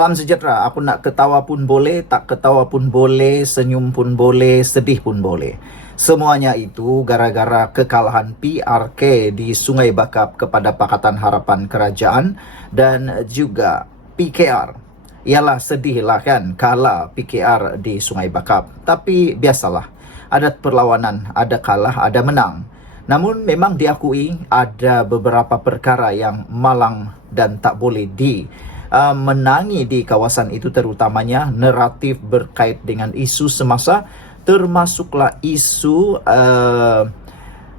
Salam sejahtera. Aku nak ketawa pun boleh, tak ketawa pun boleh, senyum pun boleh, sedih pun boleh. Semuanya itu gara-gara kekalahan PRK di Sungai Bakap kepada Pakatan Harapan Kerajaan dan juga PKR. Ialah sedihlah kan kalah PKR di Sungai Bakap. Tapi biasalah, ada perlawanan, ada kalah, ada menang. Namun memang diakui ada beberapa perkara yang malang dan tak boleh menangi di kawasan itu, terutamanya naratif berkait dengan isu semasa, termasuklah isu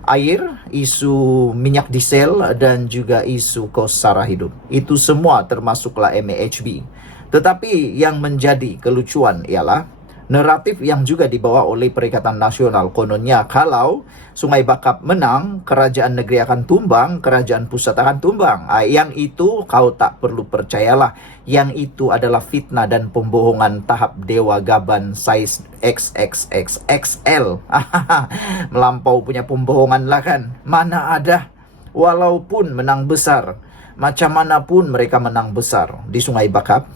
air, isu minyak diesel dan juga isu kos sara hidup. Itu semua termasuklah MAHB. Tetapi yang menjadi kelucuan ialah naratif yang juga dibawa oleh Perikatan Nasional. Kononnya kalau Sungai Bakap menang, kerajaan negeri akan tumbang, kerajaan pusat akan tumbang. Yang itu kau tak perlu percayalah. Yang itu adalah fitnah dan pembohongan tahap Dewa Gaban size XXXXL. Melampau punya pembohongan lah kan. Mana ada. Walaupun menang besar, macam mana pun mereka menang besar di Sungai Bakap,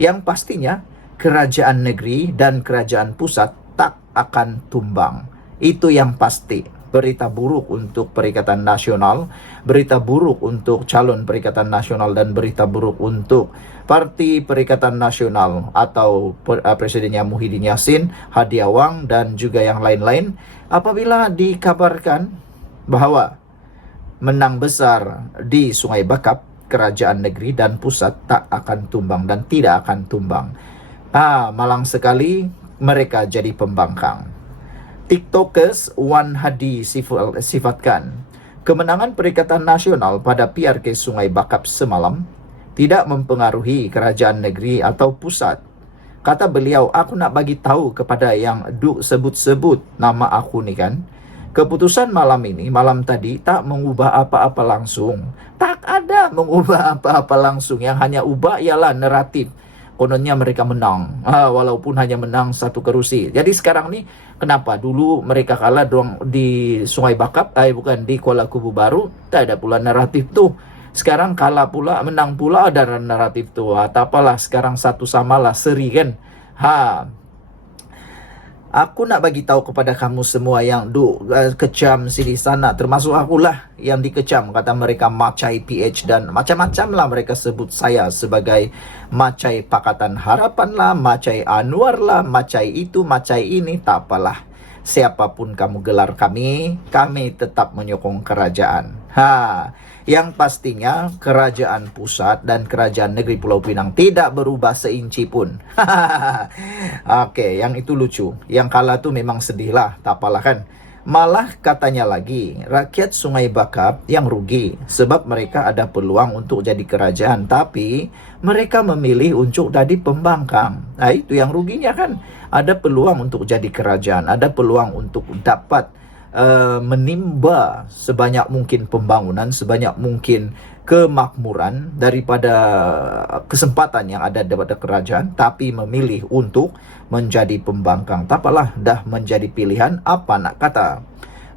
yang pastinya kerajaan negeri dan kerajaan pusat tak akan tumbang. Itu yang pasti. Berita buruk untuk Perikatan Nasional, berita buruk untuk calon Perikatan Nasional, dan berita buruk untuk Parti Perikatan Nasional atau Presidennya Muhyiddin Yassin, Hadi Awang, dan juga yang lain-lain apabila dikabarkan bahwa menang besar di Sungai Bakap, kerajaan negeri dan pusat tak akan tumbang dan tidak akan tumbang. Malang sekali mereka jadi pembangkang. TikTokers Wan Hadi sifatkan kemenangan Perikatan Nasional pada PRK Sungai Bakap semalam tidak mempengaruhi kerajaan negeri atau pusat. Kata beliau, aku nak bagi tahu kepada yang sebut-sebut nama aku ni kan, keputusan malam tadi tak mengubah apa-apa langsung. Tak ada mengubah apa-apa langsung. Yang hanya ubah ialah naratif. Kononnya mereka menang, walaupun hanya menang 1 kerusi. Jadi sekarang ni, kenapa dulu mereka kalah di Sungai Bakap, bukan di Kuala Kubu Baru, tak ada pula naratif tu. Sekarang kalah pula, menang pula ada naratif tu. Tak apalah, sekarang satu samalah, seri kan. Aku nak bagi tahu kepada kamu semua yang kecam sini sana, termasuk akulah yang dikecam. Kata mereka macai PH dan macam-macam lah mereka sebut saya sebagai macai Pakatan Harapan lah, macai Anwar lah, macai itu, macai ini. Tak apalah, siapapun kamu gelar kami tetap menyokong kerajaan. Yang pastinya kerajaan pusat dan kerajaan negeri Pulau Pinang tidak berubah seinci pun. Oke, yang itu lucu. Yang kalah tuh memang sedih lah, tak apalah kan. Malah katanya lagi, rakyat Sungai Bakap yang rugi sebab mereka ada peluang untuk jadi kerajaan, tapi mereka memilih untuk jadi pembangkang. Itu yang ruginya kan. Ada peluang untuk jadi kerajaan, ada peluang untuk dapat menimba sebanyak mungkin pembangunan, sebanyak mungkin kemakmuran daripada kesempatan yang ada daripada kerajaan, tapi memilih untuk menjadi pembangkang. Tak apalah, dah menjadi pilihan, apa nak kata.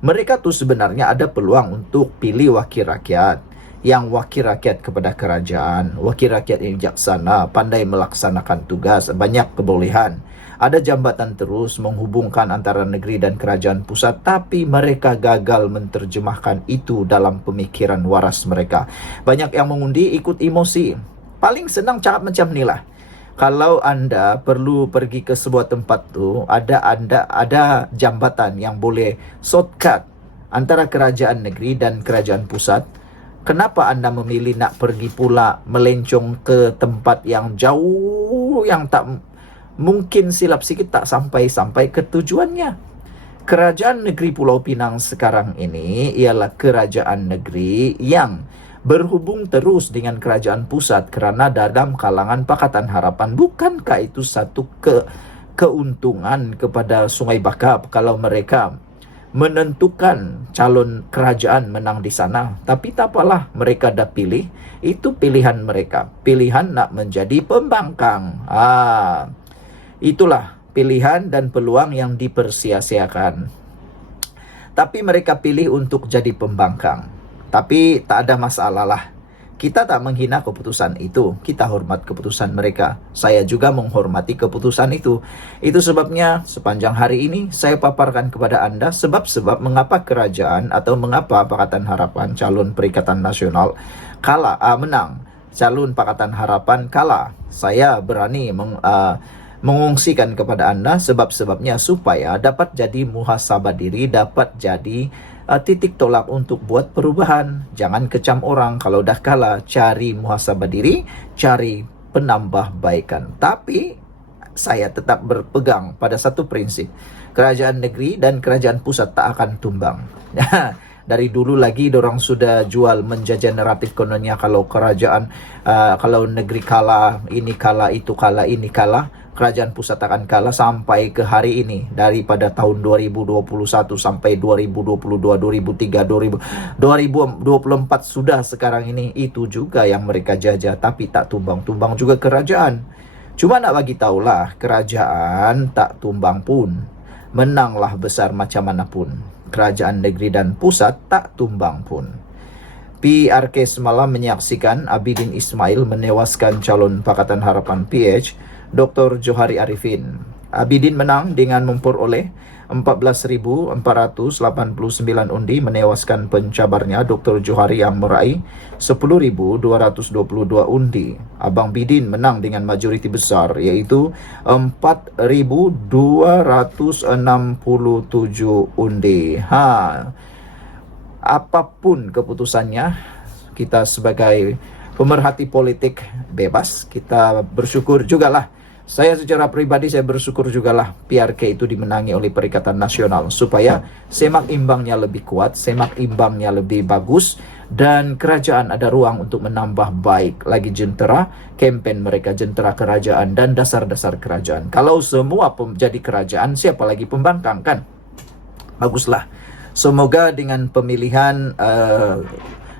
Mereka tuh sebenarnya ada peluang untuk pilih wakil rakyat, yang wakil rakyat kepada kerajaan, wakil rakyat yang bijaksana, pandai melaksanakan tugas, banyak kebolehan. Ada jambatan terus menghubungkan antara negeri dan kerajaan pusat, tapi mereka gagal menerjemahkan itu dalam pemikiran waras mereka. Banyak yang mengundi ikut emosi. Paling senang cakap macam ni lah. Kalau anda perlu pergi ke sebuah tempat tu, ada jambatan yang boleh shortcut antara kerajaan negeri dan kerajaan pusat, kenapa anda memilih nak pergi pula melencong ke tempat yang jauh, yang tak mungkin silap sikit tak sampai ke tujuannya? Kerajaan negeri Pulau Pinang sekarang ini ialah kerajaan negeri yang berhubung terus dengan kerajaan pusat kerana dalam kalangan Pakatan Harapan. Bukankah itu satu keuntungan kepada Sungai Bakap kalau mereka menentukan calon kerajaan menang di sana? Tapi tak apalah, mereka dah pilih. Itu pilihan mereka, pilihan nak menjadi pembangkang. Itulah pilihan dan peluang yang dipersia-siakan. Tapi mereka pilih untuk jadi pembangkang. Tapi tak ada masalah lah. Kita tak menghina keputusan itu, kita hormat keputusan mereka. Saya juga menghormati keputusan itu. Itu sebabnya sepanjang hari ini saya paparkan kepada Anda sebab-sebab mengapa kerajaan atau mengapa Pakatan Harapan calon Perikatan Nasional menang. Calon Pakatan Harapan kalah. Saya berani mengungsikan kepada Anda sebab-sebabnya supaya dapat jadi muhasabah diri, dapat jadi titik tolak untuk buat perubahan. Jangan kecam orang kalau dah kalah, cari muhasabah diri, cari penambahbaikan. Tapi saya tetap berpegang pada satu prinsip. Kerajaan negeri dan kerajaan pusat tak akan tumbang. Dari dulu lagi dorang sudah jual menjajah naratif kononnya kalau kerajaan kalau negeri kalah, ini kalah, itu kalah, ini kalah, kerajaan pusat akan kalah sampai ke hari ini. Daripada tahun 2021 sampai 2022, 2023, 2024 sudah sekarang ini, itu juga yang mereka jajah, tapi tak tumbang-tumbang juga kerajaan. Cuma nak bagi tahulah, kerajaan tak tumbang pun, menanglah besar macam mana pun. Kerajaan negeri dan pusat tak tumbang pun. PRK semalam menyaksikan Abidin Ismail menewaskan calon Pakatan Harapan PH, Dr. Johari Arifin. Abidin menang dengan memperoleh 14.489 undi, menewaskan pencabarnya Dr. Johari yang meraih 10.222 undi. Abang Bidin menang dengan majoriti besar, iaitu 4.267 undi. Apapun keputusannya, kita sebagai pemerhati politik bebas, kita bersyukur jugalah. Saya secara pribadi saya bersyukur jugalah PRK itu dimenangi oleh Perikatan Nasional supaya semak imbangnya lebih kuat, semak imbangnya lebih bagus, dan kerajaan ada ruang untuk menambah baik lagi jentera, kempen mereka jentera kerajaan dan dasar-dasar kerajaan. Kalau semua jadi kerajaan, siapa lagi pembangkang kan? Baguslah. Semoga dengan pemilihan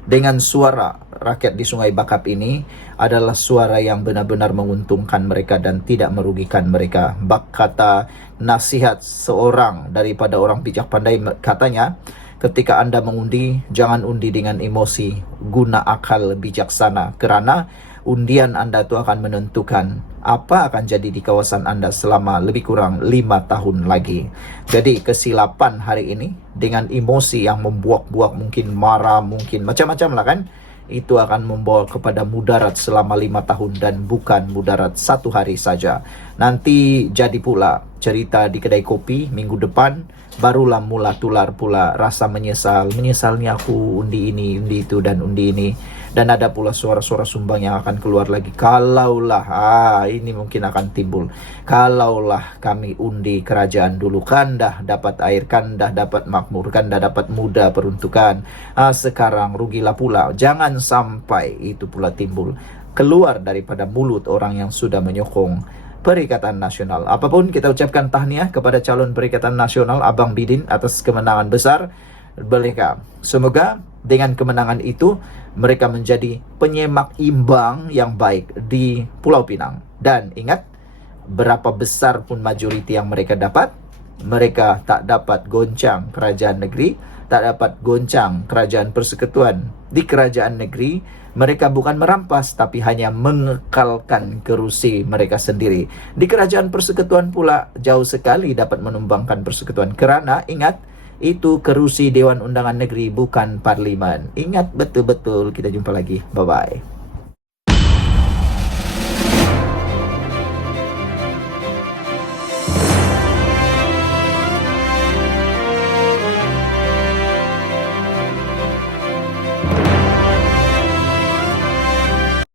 dengan suara rakyat di Sungai Bakap ini adalah suara yang benar-benar menguntungkan mereka dan tidak merugikan mereka. Bak kata nasihat seorang daripada orang bijak pandai, katanya, ketika Anda mengundi, jangan undi dengan emosi, guna akal bijaksana, kerana undian Anda itu akan menentukan apa akan jadi di kawasan Anda selama lebih kurang 5 tahun lagi. Jadi kesilapan hari ini dengan emosi yang membuak-buak, mungkin marah, mungkin macam-macam lah kan, itu akan membawa kepada mudarat selama 5 tahun dan bukan mudarat 1 hari saja. Nanti jadi pula cerita di kedai kopi minggu depan, barulah mula tular pula rasa menyesalnya aku undi ini, undi itu, dan undi ini. Dan ada pula suara-suara sumbang yang akan keluar lagi. Kalaulah, ini mungkin akan timbul. Kalaulah kami undi kerajaan dulu, kan dah dapat air, kan dah dapat makmur, kan dah dapat muda peruntukan. Sekarang rugilah pula. Jangan sampai itu pula timbul keluar daripada mulut orang yang sudah menyokong Perikatan Nasional. Apapun, kita ucapkan tahniah kepada calon Perikatan Nasional Abang Bidin atas kemenangan besar mereka. Semoga dengan kemenangan itu mereka menjadi penyemak imbang yang baik di Pulau Pinang. Dan ingat, berapa besar pun majoriti yang mereka dapat, mereka tak dapat goncang kerajaan negeri, tak dapat goncang kerajaan persekutuan. Di kerajaan negeri, mereka bukan merampas, tapi hanya mengekalkan kerusi mereka sendiri. Di kerajaan persekutuan pula, jauh sekali dapat menumbangkan persekutuan. Kerana ingat, itu kerusi Dewan Undangan Negeri, bukan Parlimen. Ingat betul-betul. Kita jumpa lagi. Bye-bye.